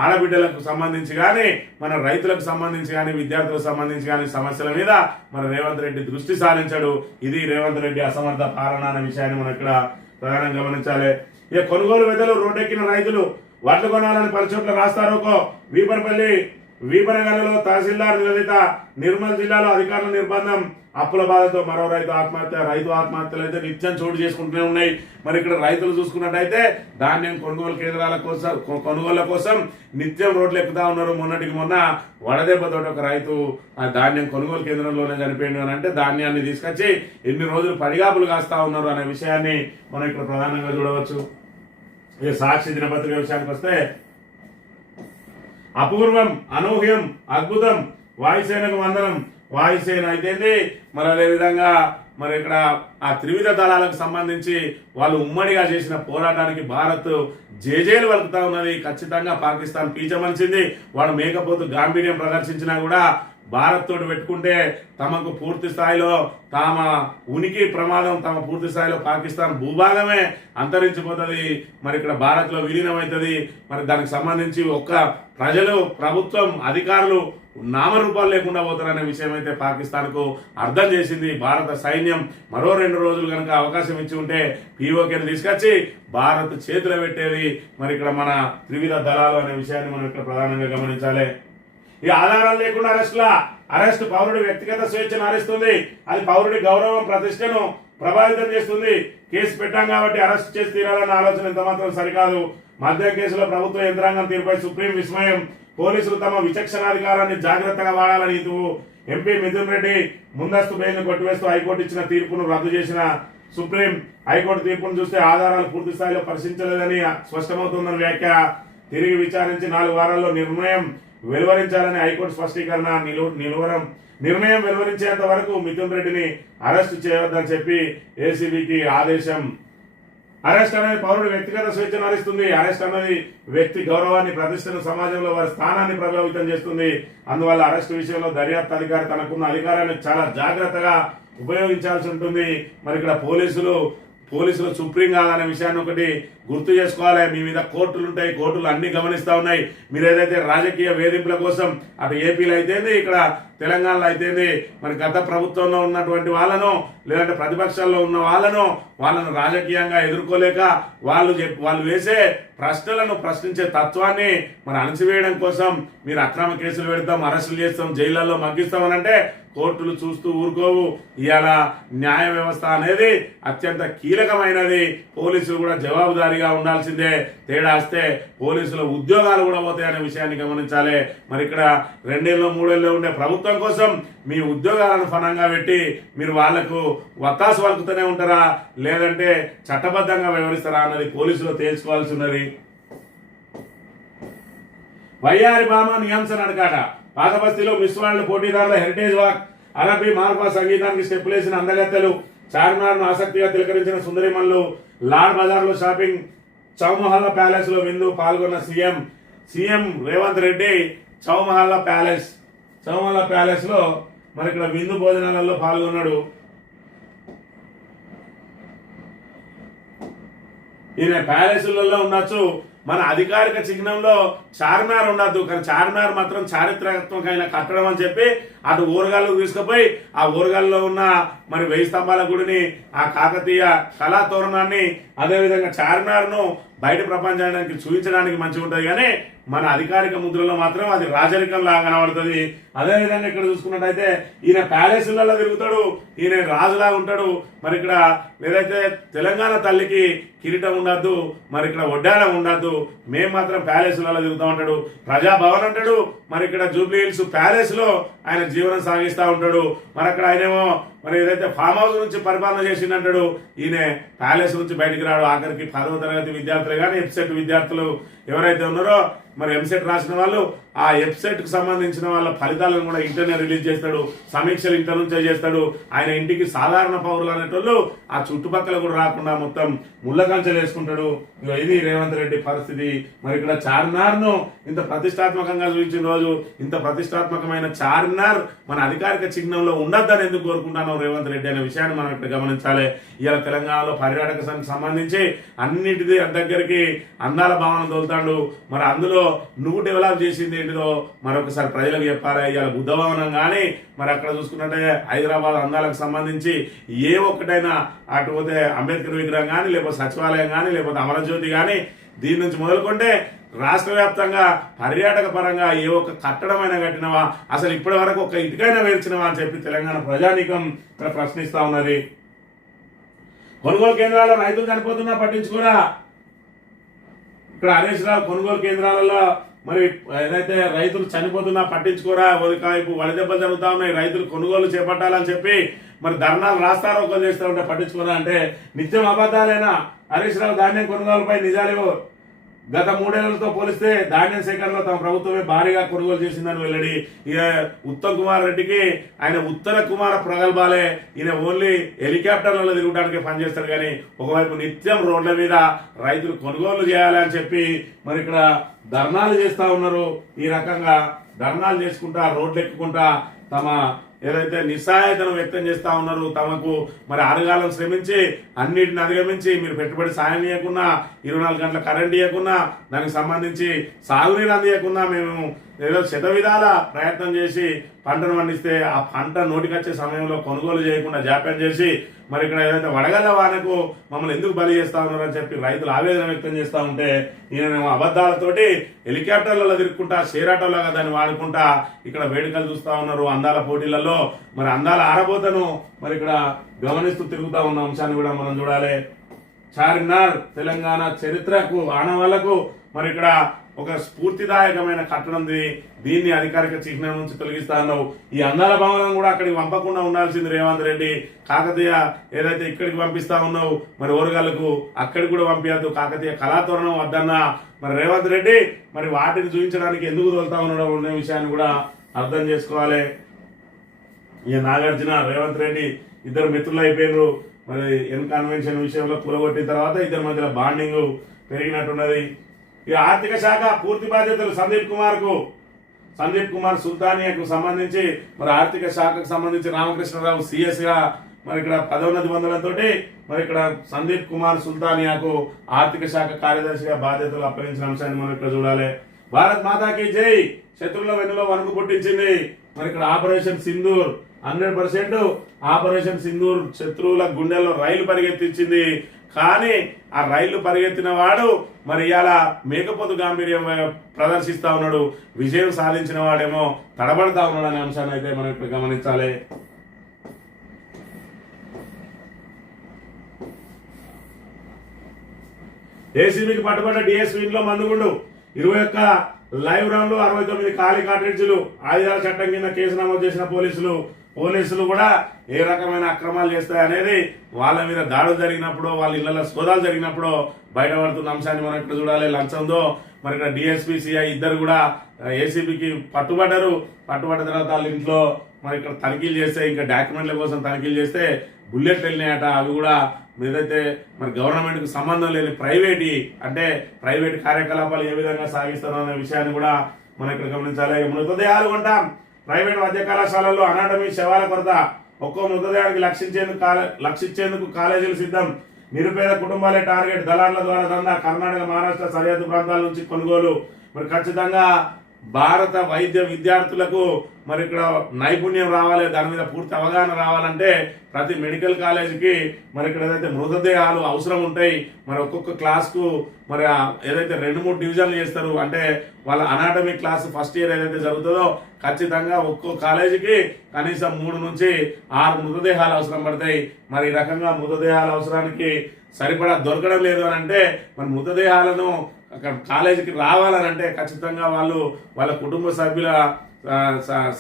ఆడబిడ్డలకు సంబంధించి కానీ, మన రైతులకు సంబంధించి కానీ, విద్యార్థులకు సంబంధించి కానీ సమస్యల మీద మన రేవంత్ రెడ్డి దృష్టి సారించాడు. ఇది రేవంత్ రెడ్డి అసమర్థ పాలన అనే విషయాన్ని మనం ఇక్కడ ప్రధానంగా గమనించాలి. ఇక కొనుగోలు వెదలు రోడ్డెక్కిన రైతులు వడ్లు కొనాలని పలుచోట్ల రాస్తారోకో. వీపనగల్లులో తహసీల్దార్ నిలదీత. నిర్మల్ జిల్లాలో అధికారుల నిర్బంధం. అప్పుల బాధతో మరో రైతు ఆత్మహత్యలు అయితే నిత్యం చోటు చేసుకుంటూనే ఉన్నాయి. మరి ఇక్కడ రైతులు చూసుకున్నట్టయితే ధాన్యం కొనుగోళ్ల కోసం నిత్యం రోడ్లు ఎక్కుతా ఉన్నారు. మొన్నటికి మొన్న వడదెబ్బతో ఒక రైతు ఆ ధాన్యం కొనుగోలు కేంద్రంలోనే చనిపోయింది అని అంటే ధాన్యాన్ని తీసుకొచ్చి ఎన్ని రోజులు పడిగాపులు కాస్తా ఉన్నారు అనే విషయాన్ని మనం ఇక్కడ ప్రధానంగా చూడవచ్చు. ఈ సాక్షి దినపత్రిక విషయానికి వస్తే అపూర్వం, అనూహ్యం, అద్భుతం, వాయుసేనకు వందనం. వాయుసేన అయితేంది, మరి అదేవిధంగా మరి ఇక్కడ ఆ త్రివిధ దళాలకు సంబంధించి వాళ్ళు ఉమ్మడిగా చేసిన పోరాటానికి భారత్ జేజేలు వలుకుతా ఉన్నది. ఖచ్చితంగా పాకిస్తాన్ పీచమనిచింది. వాడు మేకపోతు గాంభీర్యం ప్రదర్శించినా కూడా భారత్ తోటి పెట్టుకుంటే తమకు పూర్తి స్థాయిలో తమ ఉనికి ప్రమాదం, తమ పూర్తి స్థాయిలో పాకిస్తాన్ భూభాగమే అంతరించిపోతుంది. మరి ఇక్కడ భారత్ లో విలీనమవుతుంది. మరి దానికి సంబంధించి ఒక్క ప్రజలు, ప్రభుత్వం, అధికారులు నామరూపాలు లేకుండా పోతారనే విషయం అయితే పాకిస్తాన్ కు అర్థం చేసింది. భారత సైన్యం మరో 2 రోజులు కనుక అవకాశం ఇచ్చి ఉంటే పీఓకేని తీసుకొచ్చి భారత్ చేతిలో పెట్టేది. మరి ఇక్కడ మన త్రివిధ దళాలు అనే విషయాన్ని మనం ఇక్కడ ప్రధానంగా గమనించాలి. ఈ ఆధారాలు లేకుండా అరెస్ట్ పౌరుడి వ్యక్తిగత స్వేచ్ఛను హరిస్తుంది. అది పౌరుడి గౌరవం, ప్రతిష్టను ప్రభావితం చేస్తుంది. కేసు పెట్టాం కాబట్టి అరెస్ట్ చేసి తీరాలన్న ఆలోచన ఎంత మాత్రం సరికాదు. మద్యం కేసులో ప్రభుత్వ యంత్రాంగం తీరుపై సుప్రీం విస్మయం. పోలీసులు తమ విచక్షణాధికారాన్ని జాగ్రత్తగా వాడాలని ఎంపీ మిథున్ రెడ్డి ముందస్తు బెయిల్ను కొట్టివేస్తూ హైకోర్టు ఇచ్చిన తీర్పును రద్దు చేసిన సుప్రీం. హైకోర్టు తీర్పును చూస్తే ఆధారాలు పూర్తి స్థాయిలో పరిశీలించలేదని స్పష్టమవుతుందని వ్యాఖ్య. తిరిగి విచారించి 4 వారాల్లో నిర్ణయం వెలువరించాలని హైకోర్టు స్పష్టీకరణ. నిర్ణయం వెలువరించేంత వరకు మిథున్ రెడ్డిని అరెస్టు చేయవద్దని చెప్పి ఏసీబీకి ఆదేశం. అరెస్ట్ అనేది పౌరుడు వ్యక్తిగత స్వేచ్ఛను హరిస్తుంది. అరెస్ట్ అనేది వ్యక్తి గౌరవాన్ని, ప్రతిష్టను, సమాజంలో వారి స్థానాన్ని ప్రభావితం చేస్తుంది. అందువల్ల అరెస్ట్ విషయంలో దర్యాప్తు అధికారి తనకున్న అధికారాన్ని చాలా జాగ్రత్తగా ఉపయోగించాల్సి ఉంటుంది. మరి ఇక్కడ పోలీసులు సుప్రీం కాదనే విషయాన్ని ఒకటి గుర్తు చేసుకోవాలి. మీ మీద కోర్టులు ఉంటాయి, కోర్టులు అన్ని గమనిస్తా ఉన్నాయి. మీరు ఏదైతే రాజకీయ వేధింపుల కోసం అటు ఏపీలో అయితేంది, ఇక్కడ తెలంగాణలో అయితేంది, మరి గత ప్రభుత్వంలో ఉన్నటువంటి వాళ్ళను, లేదంటే ప్రతిపక్షాల్లో ఉన్న వాళ్ళను రాజకీయంగా ఎదుర్కోలేక వాళ్ళు వేసే ప్రశ్నలను ప్రశ్నించే తత్వాన్ని మరి అణచివేయడం కోసం మీరు అక్రమ కేసులు పెడతాం, అరెస్టులు చేస్తాం, జైళ్లలో మగ్గిస్తామనంటే కోర్టులు చూస్తూ ఊరుకోవు. ఇవాళ న్యాయ వ్యవస్థ అనేది అత్యంత కీలకమైనది. పోలీసులు కూడా జవాబుదారీగా ఉండాల్సిందే. తేడా వస్తే పోలీసుల ఉద్యోగాలు కూడా పోతాయనే విషయాన్ని గమనించాలి. మరి ఇక్కడ 2 ఏళ్ళు 3 ఏళ్ళు ఉండే ప్రభుత్వం కోసం మీ ఉద్యోగాలను ఫలంగా పెట్టి మీరు వాళ్లకు వత్తాసు వలుకుతూనే ఉంటారా, లేదంటే చట్టబద్ధంగా వ్యవహరిస్తారా అన్నది పోలీసులు తేల్చుకోవాల్సి ఉన్నది. వయ్యారి భామ నియంసన అడగాట. పాతబస్తీలో మిస్ వరల్డ్ పోటీదారుల హెరిటేజ్ వాక్. అరబీ మార్పా సంగీతానికి స్టెప్పులేసిన అందగత్తెలు. చార్మినార్ను ఆసక్తిగా తిలకరించిన సుందరిమల్లు. లాడ్ బజార్లో షాపింగ్. చౌమహల్లా ప్యాలెస్ లో విందు పాల్గొన్న సీఎం రేవంత్ రెడ్డి. చౌమహల్లా ప్యాలెస్ లో మరి ఇక్కడ విందు భోజనాలలో పాల్గొన్నాడు. ఈయన ప్యాలెస్లలో ఉండొచ్చు, మన అధికారిక చిహ్నంలో చార్మినార్ ఉండద్దు, కానీ చార్మినార్ మాత్రం చారిత్రాత్మకమైన కట్టడం అని చెప్పి అటు ఊరగాళ్ళు తీసుకుపోయి ఆ ఊరగాల్లో ఉన్న మరి 1000 స్తంభాల గుడిని, ఆ కాకతీయ కళా తోరణాన్ని, అదేవిధంగా చార్మినార్ ను బయట ప్రపంచానికి చూపించడానికి మంచిగా ఉంటుంది. కానీ మన అధికారిక ముద్రలో మాత్రం అది రాజరికంలా కనబడుతుంది. అదేవిధంగా ఇక్కడ చూసుకున్నట్టయితే ఈయన ప్యాలెస్లలో తిరుగుతాడు, ఈయన రాజులా ఉంటాడు. మరి ఇక్కడ ఏదైతే తెలంగాణ తల్లికి కిరీటం ఉండద్దు, మరి ఇక్కడ వడ్డానం ఉండద్దు, మేము మాత్రం ప్యాలెస్లలో తిరుగుతూ ఉంటాడు. ప్రజాభవన్ అంటాడు, మరి ఇక్కడ జూబ్లీ హిల్స్ ప్యాలెస్ లో ఆయన జీవనం సాగిస్తూ ఉంటాడు. మరి అక్కడ ఆయనేమో మరి ఏదైతే ఫామ్ హౌస్ నుంచి పరిపాలన చేసిందంటాడు, ఈయన ప్యాలెస్ నుంచి బయటికి రాడు. ఆఖరికి 10వ తరగతి విద్యార్థులు కానీ ఎంసెట్ విద్యార్థులు ఎవరైతే ఉన్నారో మరి ఎంసెట్ రాసిన వాళ్ళు ఆ వెబ్సైట్ కు సంబంధించిన వాళ్ళ ఫలితాలను కూడా ఇంటర్నే రిలీజ్ చేస్తాడు, సమీక్షలు ఇంటర్ నుంచే చేస్తాడు. ఆయన ఇంటికి సాధారణ పౌరులు అనేటోళ్ళు ఆ చుట్టుపక్కల కూడా రాకుండా మొత్తం ముళ్ళ కంచెలు వేసుకుంటాడు. ఇది రేవంత్ రెడ్డి పరిస్థితి. మరి ఇక్కడ చార్మినార్ ను ఇంత ప్రతిష్టాత్మకంగా చూపించిన రోజు, ఇంత ప్రతిష్టాత్మకమైన చార్మినార్ మన అధికారిక చిహ్నంలో ఉండద్దని ఎందుకు కోరుకుంటాను రేవంత్ రెడ్డి అనే విషయాన్ని మనం ఇక్కడ గమనించాలి. ఇవాళ తెలంగాణలో పర్యాటక సంబంధించి అన్నిటిది దగ్గరికి అందాల భావన తోలుతాడు. మరి అందులో నువ్వు డెవలప్ చేసింది ఏంటిదో మరొకసారి ప్రజలకు చెప్పాలి. ఇవాళ బుద్ధ భవనం కానీ మరి అక్కడ చూసుకున్నట్టే హైదరాబాద్ అందాలకు సంబంధించి ఏ ఒక్కటైనా అటు పోతే అంబేద్కర్ విగ్రహం కానీ లేకపోతే సచివాలయం కానీ లేకపోతే అమరజ్యోతి కానీ దీని నుంచి మొదలుకుంటే రాష్ట్ర వ్యాప్తంగా పర్యాటక పరంగా ఏ ఒక్క కట్టడమైనా కట్టినవా, అసలు ఇప్పటి వరకు ఒక ఇటుకైనా వేర్చినవా అని చెప్పి తెలంగాణ ప్రజానీకం ఇక్కడ ప్రశ్నిస్తా ఉన్నది. కొనుగోలు కేంద్రాల్లో రైతులు చనిపోతున్నా పట్టించుకోరా. ఇక్కడ హరీష్ రావు కొనుగోలు కేంద్రాలలో మరి ఏదైతే రైతులు చనిపోతున్నా పట్టించుకోరా, ఒకవైపు వడదెబ్బలు జరుగుతా ఉన్నాయి, రైతులు కొనుగోలు చేపట్టాలని చెప్పి మరి ధర్నాలు రాస్తారోకలు చేస్తూ ఉంటే పట్టించుకోరా అంటే నిత్యం అబద్ధాలేనా? హరీష్ రావు ధాన్యం కొనుగోలుపై నిజాలేవో గత 3 ఏళ్లతో పోలిస్తే ధాన్యం సేకరణలో తమ ప్రభుత్వమే భారీగా కొనుగోలు చేసిందని వెల్లడి. ఇక ఉత్తమ్ కుమార్ రెడ్డికి ఆయన ఉత్తర కుమార ప్రగల్భాలే, ఈయన ఓన్లీ హెలికాప్టర్లలో తిరగడానికి పనిచేస్తారు కానీ ఒకవైపు నిత్యం రోడ్ల మీద రైతులు కొనుగోలు చేయాలని చెప్పి మరి ఇక్కడ ధర్నాలు చేస్తా ఉన్నారు. ఈ రకంగా ధర్నాలు చేసుకుంటా రోడ్లు ఎక్కుకుంటా తమ ఏదైతే నిస్సహాయతను వ్యక్తం చేస్తా ఉన్నారు. తమకు మరి ఆరుగాలం శ్రమించి అన్నిటిని అధిగమించి మీరు పెట్టుబడి సాయం ఇవ్వకున్నా, 24 గంటల కరెంట్ ఇవ్వకున్నా, దానికి సంబంధించి సాగునీరు అందియకున్నా మేము ఏదో శతవిధాల ప్రయత్నం చేసి పంటను పండిస్తే ఆ పంట నోటికొచ్చే సమయంలో కొనుగోలు చేయకుండా జాప్యం చేసి మరి ఇక్కడ ఏదైతే వడగళ్ళ వానకు మమ్మల్ని ఎందుకు బలి చేస్తా ఉన్నారని చెప్పి రైతులు ఆవేదన వ్యక్తం చేస్తా ఉంటే ఈయన అబద్ధాలతోటి హెలికాప్టర్లలో తిరుక్కుంటా షేరాటోలాగా దాన్ని వాడుకుంటా ఇక్కడ వేడుకలు చూస్తా ఉన్నారు. అందాల పోటీలలో మరి అందాల ఆరబోతను మరి ఇక్కడ గమనిస్తూ తిరుగుతా ఉన్న అంశాన్ని కూడా మనం చూడాలి. చార్మినార్ తెలంగాణ చరిత్రకు ఆనవాళ్లకు మరి ఇక్కడ ఒక స్ఫూర్తిదాయకమైన కట్టడం, దీన్ని అధికారిక చిహ్నం నుంచి తొలగిస్తా ఉన్నావు. ఈ అందాల భవనం కూడా అక్కడికి పంపకుండా ఉండాల్సింది రేవంత్ రెడ్డి. కాకతీయ ఏదైతే ఇక్కడికి పంపిస్తా ఉన్నావు మరి ఓరుగల్లకు అక్కడికి కూడా పంపించద్దు. కాకతీయ కళాతోరణం వద్దన్నా మరి రేవంత్ రెడ్డి మరి వాటిని చూపించడానికి ఎందుకు తోలుతా ఉన్నాడో అనే విషయాన్ని కూడా అర్థం చేసుకోవాలి. ఈ నాగార్జున రేవంత్ రెడ్డి ఇద్దరు మిత్రులు అయిపోయినారు. మరి ఎన్ కన్వెన్షన్ విషయంలో కూలగొట్టిన తర్వాత ఇద్దరి మధ్యలో బాండింగ్ పెరిగినట్టున్నది. ఈ ఆర్థిక శాఖ పూర్తి బాధ్యతలు సందీప్ కుమార్ సుల్తానియాకు సంబంధించి మరి ఆర్థిక శాఖకు సంబంధించి రామకృష్ణరావు సిఎస్ గా మరి ఇక్కడ పదోన్నతి పొందడంతో మరి ఇక్కడ సందీప్ కుమార్ సుల్తానియాకు ఆర్థిక శాఖ కార్యదర్శిగా బాధ్యతలు అప్పగించిన అంశాన్ని మనం ఇక్కడ చూడాలి. భారత్ మాతాకి జై. శత్రువుల వెన్నులో వణుకు పుట్టించింది మరి ఇక్కడ ఆపరేషన్ సింధూర్. 100% ఆపరేషన్ సింధూర్ శత్రువుల గుండెల్లో రైలు పరిగెత్తించింది. కానీ ఆ రైళ్లు పరిగెత్తిన వాడు మరి ఇవాళ మేకపోతు గాంభీర్యం ప్రదర్శిస్తా ఉన్నాడు. విజయం సాధించిన వాడేమో తడబడతా ఉన్నాడు అనే అంశాన్ని అయితే మనం ఇప్పుడు గమనించాలి. ఏసీబీకి పట్టుబడ్డ డిఎస్పీ ఇంట్లో మందుగుండు. 21 లైవ్ రౌండ్లు, 69 ఖాళీ కార్ట్రిడ్జీలు. ఆయుధాల చట్టం కింద కేసు నమోదు చేసిన పోలీసులు కూడా ఏ రకమైన అక్రమాలు చేస్తాయనేది వాళ్ళ మీద దాడులు జరిగినప్పుడు, వాళ్ళ ఇళ్లలో సోదాలు జరిగినప్పుడు బయటపడుతున్న అంశాన్ని మనం ఇక్కడ చూడాలి. లంచంతో మరి ఇక్కడ డిఎస్పీ సిఐ ఇద్దరు కూడా ఏసీబీకి పట్టుబడ్డారు. పట్టుబడ్డ తర్వాత వాళ్ళ ఇంట్లో మరి ఇక్కడ తనిఖీలు చేస్తే, ఇంకా డాక్యుమెంట్ల కోసం తనిఖీలు చేస్తే బుల్లెట్లు వెళ్ళినాయట. అవి కూడా ఏదైతే మరి గవర్నమెంట్ కు సంబంధం లేని ప్రైవేట్ కార్యకలాపాలు ఏ విధంగా సాగిస్తారో అనే విషయాన్ని కూడా మనం ఇక్కడ గమనించాలి. మృతదేహాలు కొంటాం. ప్రైవేట్ వైద్య కళాశాలల్లో అనాటమీ శవాల కొరత. ఒక్కో మృతదేహానికి లక్షించేందుకు కాలేజీలు సిద్ధం. నిరుపేద కుటుంబాలే టార్గెట్. దళార్ల ద్వారా దందా. కర్ణాటక, మహారాష్ట్ర సరిహద్దు ప్రాంతాల నుంచి కొనుగోలు. మరి ఖచ్చితంగా భారత వైద్య విద్యార్థులకు మరి ఇక్కడ నైపుణ్యం రావాలి, దాని మీద పూర్తి అవగాహన రావాలంటే ప్రతి మెడికల్ కాలేజీకి మరి ఇక్కడ ఏదైతే మృతదేహాలు అవసరం ఉంటాయి. మరి ఒక్కొక్క క్లాస్ కు మరి ఏదైతే 2-3 డివిజన్లు చేస్తారు, అంటే వాళ్ళ అనాటమీ క్లాస్ ఫస్ట్ ఇయర్ ఏదైతే జరుగుతుందో ఖచ్చితంగా ఒక్కో కాలేజీకి కనీసం 3 నుంచి 6 మృతదేహాలు అవసరం పడతాయి. మరి ఈ రకంగా మృతదేహాల అవసరానికి సరిపడా దొరకడం లేదు అని అంటే మరి మృతదేహాలను అక్కడ కాలేజీకి రావాలనంటే ఖచ్చితంగా వాళ్ళ కుటుంబ సభ్యుల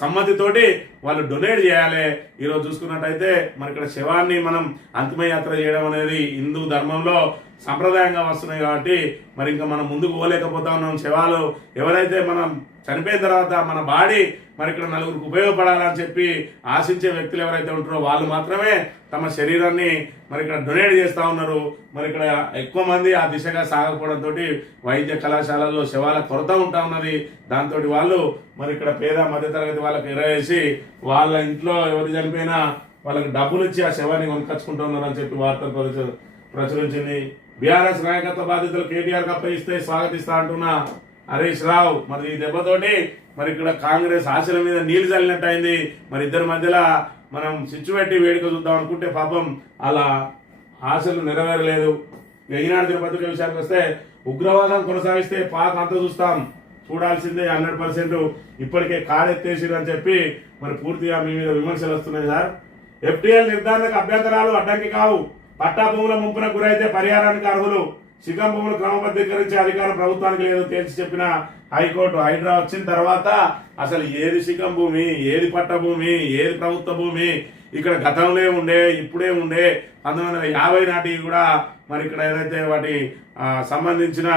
సమ్మతితోటి వాళ్ళు డొనేట్ చేయాలి. ఈరోజు చూసుకున్నట్టయితే మరి ఇక్కడ శవాన్ని మనం అంతిమయాత్ర చేయడం అనేది హిందూ ధర్మంలో సంప్రదాయంగా వస్తున్నాయి కాబట్టి మరి ఇంకా మనం ముందుకు పోలేకపోతా ఉన్నాం. శవాలు ఎవరైతే మనం చనిపోయిన తర్వాత మన బాడీ మరి ఇక్కడ నలుగురికి ఉపయోగపడాలని చెప్పి ఆశించే వ్యక్తులు ఎవరైతే ఉంటారో వాళ్ళు మాత్రమే తమ శరీరాన్ని మరి ఇక్కడ డొనేట్ చేస్తా ఉన్నారు. మరి ఇక్కడ ఎక్కువ మంది ఆ దిశగా సాగకపోవడంతో వైద్య కళాశాలల్లో శవాల కొరత ఉంటా ఉన్నది. దాంతో వాళ్ళు మరి ఇక్కడ పేద మధ్యతరగతి వాళ్ళకి ఎరవేసి వాళ్ళ ఇంట్లో ఎవరు చనిపోయినా వాళ్ళకి డబ్బులు ఇచ్చి ఆ శవాన్ని కొనుక్కొచ్చుకుంటూ ఉన్నారని చెప్పి వార్తలు ప్రచురించింది. బీఆర్ఎస్ నాయకత్వ బాధ్యతలు కేటీఆర్ కు అప్పగిస్తే స్వాగతిస్తా అంటున్న హరీష్ రావు. మరి ఈ దెబ్బతోటి మరి ఇక్కడ కాంగ్రెస్ ఆశల మీద నీళ్లు చల్లినట్టు అయింది. మరి ఇద్దరి మధ్యలో మనం సిచ్చు పెట్టి వేడుక చూద్దాం అనుకుంటే పాపం అలా ఆశలు నెరవేరలేదు. ఈనాడు దినపత్రిక విషయానికి వస్తే ఉగ్రవాదం కొనసాగిస్తే పాక్ అంత చూస్తాం, చూడాల్సిందే 100%. ఇప్పటికే కాడెత్తేసిరు అని చెప్పి మరి పూర్తిగా మీ మీద విమర్శలు వస్తున్నాయి సార్. ఎఫ్టీఎల్ నిర్ధారణకు అభ్యంతరాలు అడ్డంకి కావు. పట్టా భూముల ముంపున గురైతే పరిహారానికి అర్హులు. సిగం భూములు క్రమబద్ధీకరించే అధికారం ప్రభుత్వానికి లేదు తేల్చి చెప్పిన హైకోర్టు. హైడ్రా వచ్చిన తర్వాత అసలు ఏది సిగం భూమి, ఏది పట్ట భూమి, ఏది ప్రభుత్వ భూమి, ఇక్కడ గతంలో ఉండే ఇప్పుడే ఉండే 1950 నాటికి కూడా మరి ఇక్కడ ఏదైతే వాటి సంబంధించిన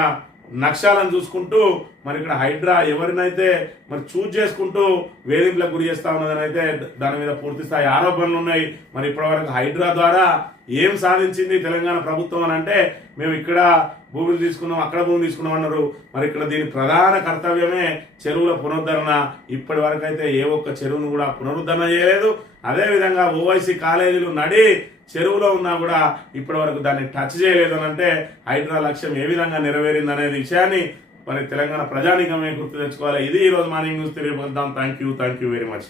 నక్షాలను చూసుకుంటూ మరి ఇక్కడ హైడ్రా ఎవరినైతే మరి చూజ్ చేసుకుంటూ వేధింపులకు గురి చేస్తా ఉన్నదని అయితే దాని మీద పూర్తి స్థాయి ఆరోపణలు ఉన్నాయి. మరి ఇప్పటివరకు హైడ్రా ద్వారా ఏం సాధించింది తెలంగాణ ప్రభుత్వం అని అంటే, మేము ఇక్కడ భూములు తీసుకున్నాం, అక్కడ భూములు తీసుకున్నాం అన్నారు. మరి ఇక్కడ దీని ప్రధాన కర్తవ్యమే చెరువుల పునరుద్ధరణ. ఇప్పటి వరకు అయితే ఏ ఒక్క చెరువును కూడా పునరుద్ధరణ చేయలేదు. అదేవిధంగా ఓవైసీ కాలేజీలు నడి చెరువులో ఉన్నా కూడా ఇప్పటి వరకు దాన్ని టచ్ చేయలేదు అని అంటే హైడ్రా లక్ష్యం ఏ విధంగా నెరవేరింది అనేది విషయాన్ని మరి తెలంగాణ ప్రజానీకమే గుర్తు తెచ్చుకోవాలి. ఇది ఈ రోజు మార్నింగ్ న్యూస్. తిరిగి వెళ్దాం. Thank you very much.